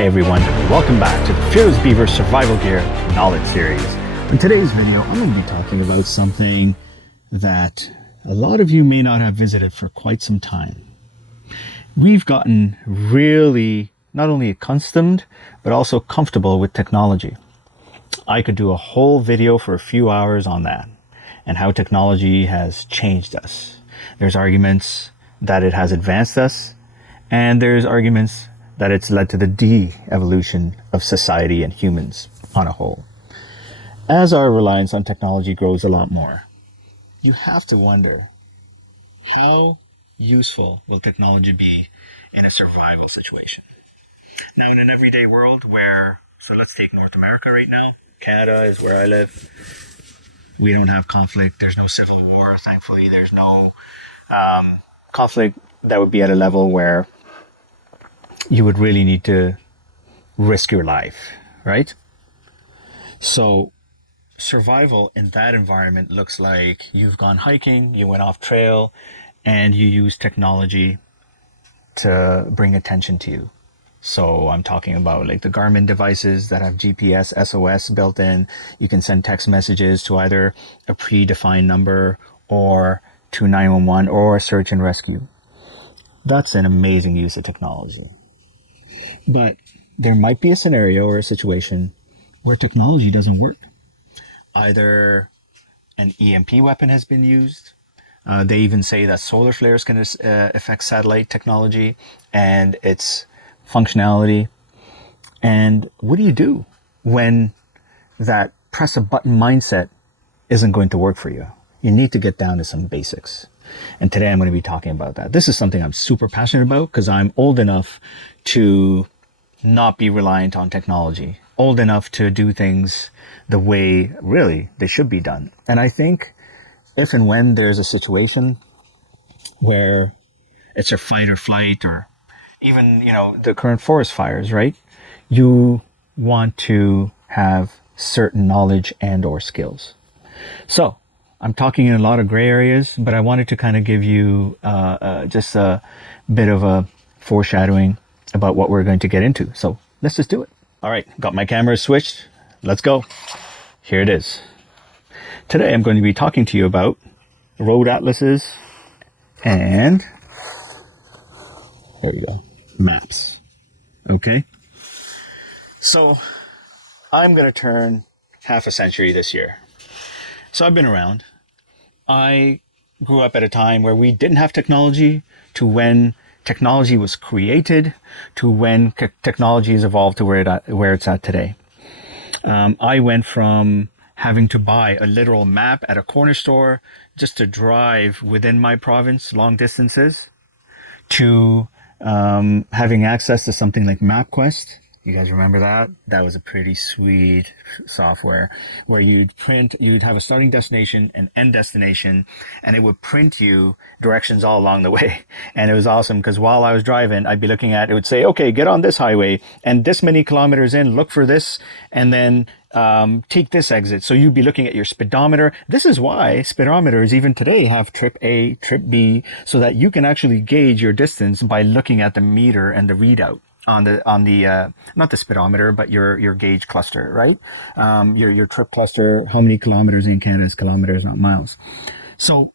Hey everyone, welcome back to the Fearless Beaver Survival Gear Knowledge Series. In today's video, I'm going to be talking about something that a lot of you may not have visited for quite some time. We've gotten really not only accustomed, but also comfortable with technology. I could do a whole video for a few hours on that and how technology has changed us. There's arguments that it has advanced us, and there's arguments that it's led to the de-evolution of society and humans on a whole. As our reliance on technology grows a lot more, you have to wonder, how useful will technology be in a survival situation? Now, in an everyday world so let's take North America right now. Canada is where I live. We don't have conflict. There's no civil war, thankfully. There's no conflict that would be at a level where you would really need to risk your life, right? So survival in that environment looks like you've gone hiking, you went off trail, and you use technology to bring attention to you. So I'm talking about like the Garmin devices that have GPS, SOS built in. You can send text messages to either a predefined number or to 911 or search and rescue. That's an amazing use of technology. But there might be a scenario or a situation where technology doesn't work. Either an EMP weapon has been used. They even say that solar flares can affect satellite technology and its functionality. And what do you do when that press a button mindset isn't going to work for you? You need to get down to some basics. And today I'm going to be talking about that. This is something I'm super passionate about because I'm old enough to not be reliant on technology, old enough to do things the way really they should be done. And I think if and when there's a situation where it's a fight or flight, or even, the current forest fires, right? You want to have certain knowledge and or skills. So I'm talking in a lot of gray areas, but I wanted to kind of give you just a bit of a foreshadowing about what we're going to get into. So let's just do it. All right, got my camera switched. Let's go. Here it is. Today I'm going to be talking to you about road atlases and, there we go, maps. Okay. So I'm going to turn half a century this year. So I've been around. I grew up at a time where we didn't have technology, to when technology was created, to when technology has evolved to where it's at today. I went from having to buy a literal map at a corner store just to drive within my province long distances, to having access to something like MapQuest. You guys remember that? That was a pretty sweet software where you'd have a starting destination and end destination, and it would print you directions all along the way. And it was awesome because while I was driving, I'd be looking at it, would say, okay, get on this highway and this many kilometers in, look for this, and then take this exit. So you'd be looking at your speedometer. This is why speedometers even today have trip A, trip B, so that you can actually gauge your distance by looking at the meter and the readout on the not the speedometer, but your gauge cluster, right? Your trip cluster, how many kilometers in Canada is kilometers, not miles. So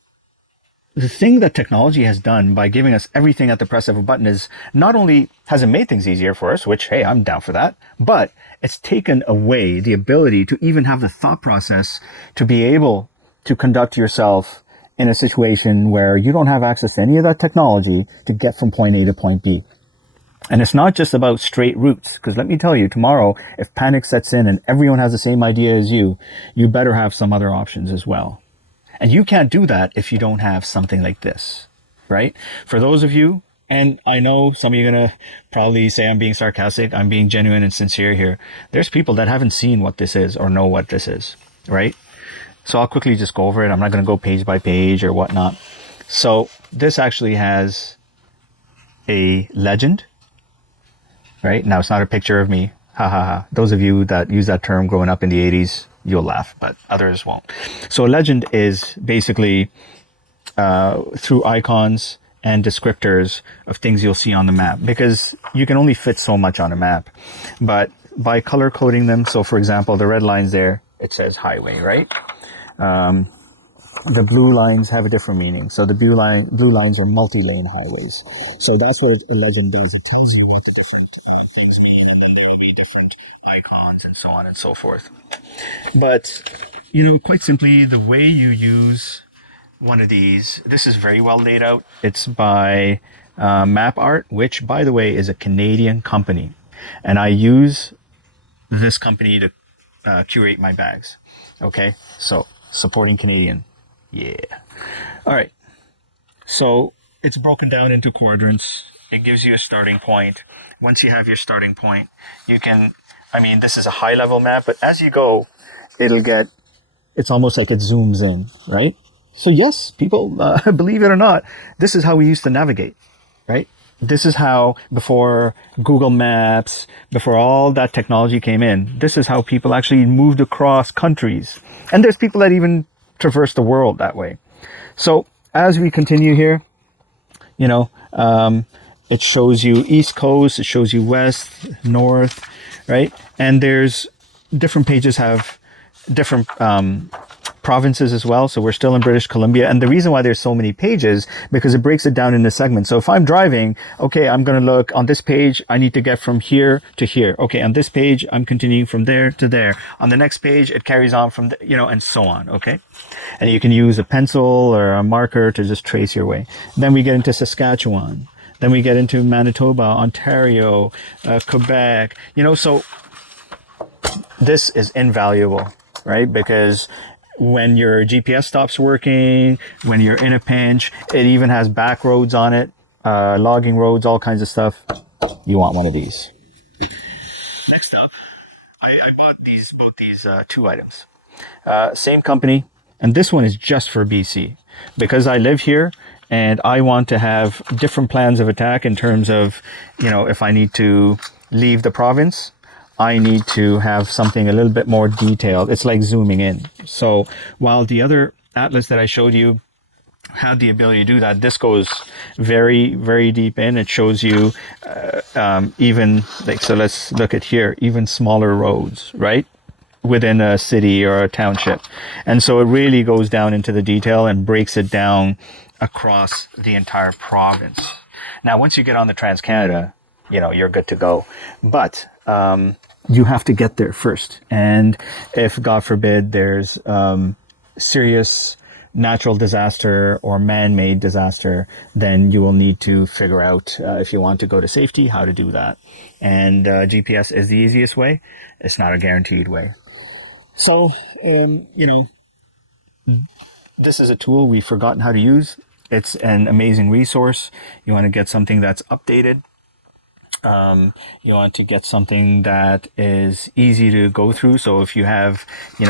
the thing that technology has done by giving us everything at the press of a button is not only has it made things easier for us, which, hey, I'm down for that, but it's taken away the ability to even have the thought process to be able to conduct yourself in a situation where you don't have access to any of that technology to get from point A to point B. And it's not just about straight routes, because let me tell you, tomorrow, if panic sets in and everyone has the same idea as you better have some other options as well. And you can't do that if you don't have something like this, right? For those of you, and I know some of you are going to probably say I'm being sarcastic, I'm being genuine and sincere here. There's people that haven't seen what this is or know what this is, right? So I'll quickly just go over it. I'm not going to go page by page or whatnot. So this actually has a legend. Right? Now, it's not a picture of me. Ha ha ha. Those of you that use that term growing up in the 80s, you'll laugh, but others won't. So a legend is basically through icons and descriptors of things you'll see on the map, because you can only fit so much on a map. But by color coding them, so for example, the red lines there, it says highway, right? The blue lines have a different meaning. So the blue lines are multi-lane highways. So that's what a legend does. It tells you what the icons and so on and so forth. But, quite simply, the way you use one of these, this is very well laid out. It's by MapArt, which, by the way, is a Canadian company. And I use this company to curate my bags. Okay, so supporting Canadian. Yeah. All right. So it's broken down into quadrants. It gives you a starting point. Once you have your starting point, you can, this is a high level map, but as you go, it's almost like it zooms in, right? So yes, people, believe it or not, this is how we used to navigate, right? This is how, before Google Maps, before all that technology came in, this is how people actually moved across countries. And there's people that even traverse the world that way. So as we continue here, it shows you East Coast, it shows you West, North, right? And there's different pages have different provinces as well. So we're still in British Columbia. And the reason why there's so many pages, because it breaks it down into segments. So if I'm driving, okay, I'm going to look on this page, I need to get from here to here. Okay, on this page, I'm continuing from there to there. On the next page, it carries on from, and so on, okay? And you can use a pencil or a marker to just trace your way. Then we get into Saskatchewan. Then we get into Manitoba, Ontario, Quebec, so this is invaluable, right? Because when your GPS stops working, when you're in a pinch, it even has back roads on it, logging roads, all kinds of stuff. You want one of these. Next up, I bought these two items. Same company, and this one is just for BC. Because I live here, and I want to have different plans of attack in terms of, if I need to leave the province, I need to have something a little bit more detailed. It's like zooming in. So while the other atlas that I showed you had the ability to do that, this goes very, very deep in. It shows you so let's look at here, even smaller roads, right? Within a city or a township. And so it really goes down into the detail and breaks it down across the entire province. Now, once you get on the Trans-Canada, you're good to go. But you have to get there first. And if, God forbid, there's serious natural disaster or man-made disaster, then you will need to figure out, if you want to go to safety, how to do that. And GPS is the easiest way. It's not a guaranteed way. So, this is a tool we've forgotten how to use. It's an amazing resource. You want to get something that's updated. You want to get something that is easy to go through. So if you have,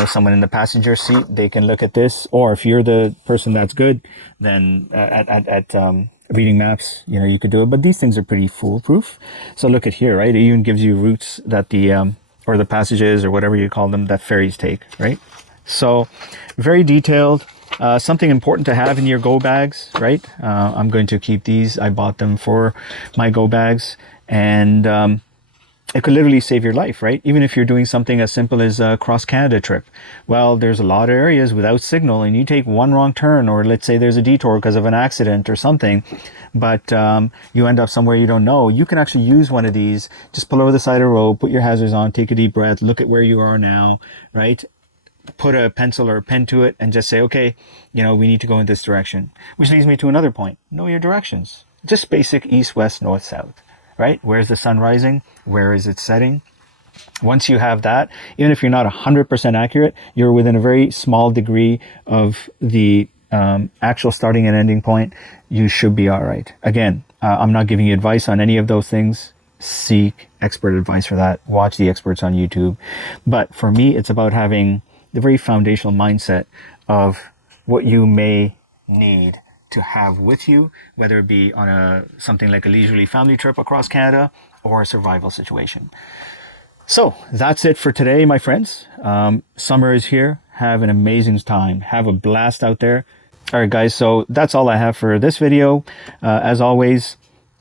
someone in the passenger seat, they can look at this. Or if you're the person that's good, then at reading maps, you could do it. But these things are pretty foolproof. So look at here, right? It even gives you routes that or the passages or whatever you call them, that ferries take, right? So very detailed. Something important to have in your go bags, right? I'm going to keep these. I bought them for my go bags, and it could literally save your life, right? Even if you're doing something as simple as a cross-Canada trip. Well, there's a lot of areas without signal, and you take one wrong turn, or let's say there's a detour because of an accident or something, but you end up somewhere you don't know. You can actually use one of these. Just pull over the side of the road, put your hazards on, take a deep breath, look at where you are now, right? Put a pencil or a pen to it and just say, okay, we need to go in this direction. Which leads me to another point. Know your directions. Just basic east, west, north, south, right? Where's the sun rising? Where is it setting? Once you have that, even if you're not 100% accurate, you're within a very small degree of the actual starting and ending point. You should be all right. Again, I'm not giving you advice on any of those things. Seek expert advice for that. Watch the experts on YouTube. But for me, it's about having the very foundational mindset of what you may need to have with you, whether it be on something like a leisurely family trip across Canada or a survival situation. So that's it for today, my friends. Summer is here. Have an amazing time. Have a blast out there. All right, guys, so that's all I have for this video. As always,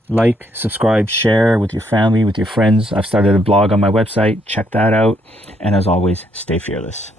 like, subscribe, share with your family, with your friends. I've started a blog on my website. Check that out. And as always, stay fearless.